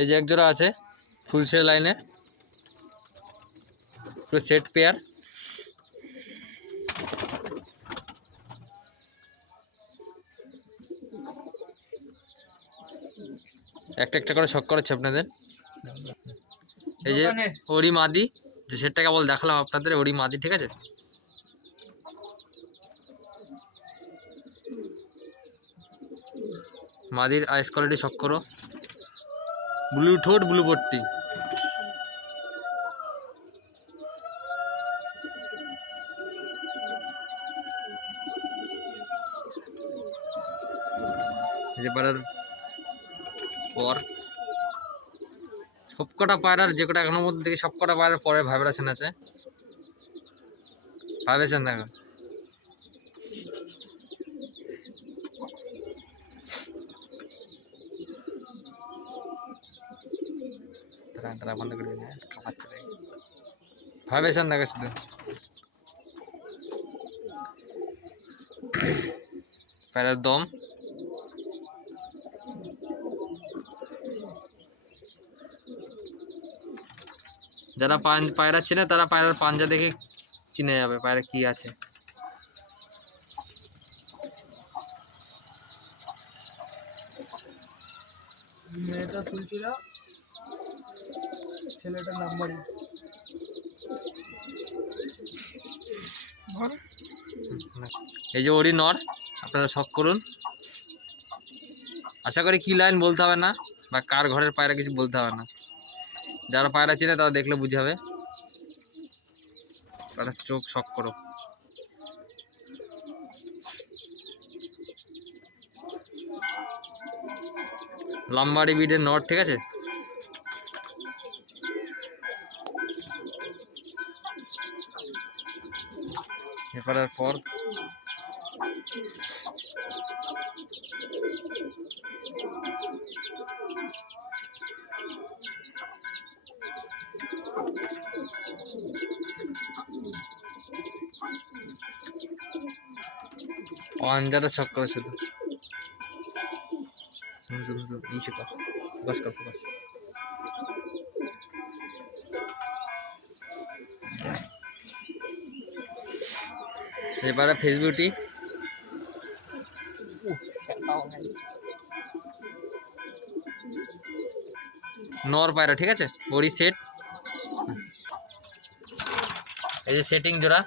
এই যে এক জোড়া আছে ফুল সেট লাইনে, পুরো সেট পেয়ার। একটা একটা করে শখ করাচ্ছে আপনাদের। এই যে ওরি মাদি, যে সেটটা কেবল দেখালাম আপনাদের, ওরি মাদি, ঠিক আছে। মাদির আইস কোয়ালিটি শখ করো, ব্লু ঠোঁট ব্লু পট্টি। যে পায়রার পর সবকটা পায়রার, যে কটা এখনোর মধ্যে থেকে সবকটা পায়রার পরে ভাইব্রেশন আছে, ভাইব্রেশন দেখো। তারা বন্ধ করে দিন, খাওয়াচ্ছে ভাইব্রেশন দেখো শুধু। পায়রার দম, যারা পায়রা চিনে তারা পায়রার পাঞ্জা দেখে চিনে যাবে পায়রা কি আছে। মেয়েটা তুলছিল, ছেলেটার নাম্বারই। এই যে ওরি নর, আপনারা শখ করুন। আশা করি কি লাইন বলতে হবে না, বা কার ঘরের পায়রা কিছু বলতে হবে না। যারা পায়রা চিনে তারা দেখলে বুঝাবে, তারা চোখ শখ করো। লাম্বাড়ি বিডের নট, ঠিক আছে। এপারের পর অঞ্জাটা শখ করো শুধু। নিচে কর, ফোকাস কর, ফোকাস। এবারে ফেসবিউটি নর পায়রা, ঠিক আছে। ওরি সেট, এই যে সেটিং জোড়া।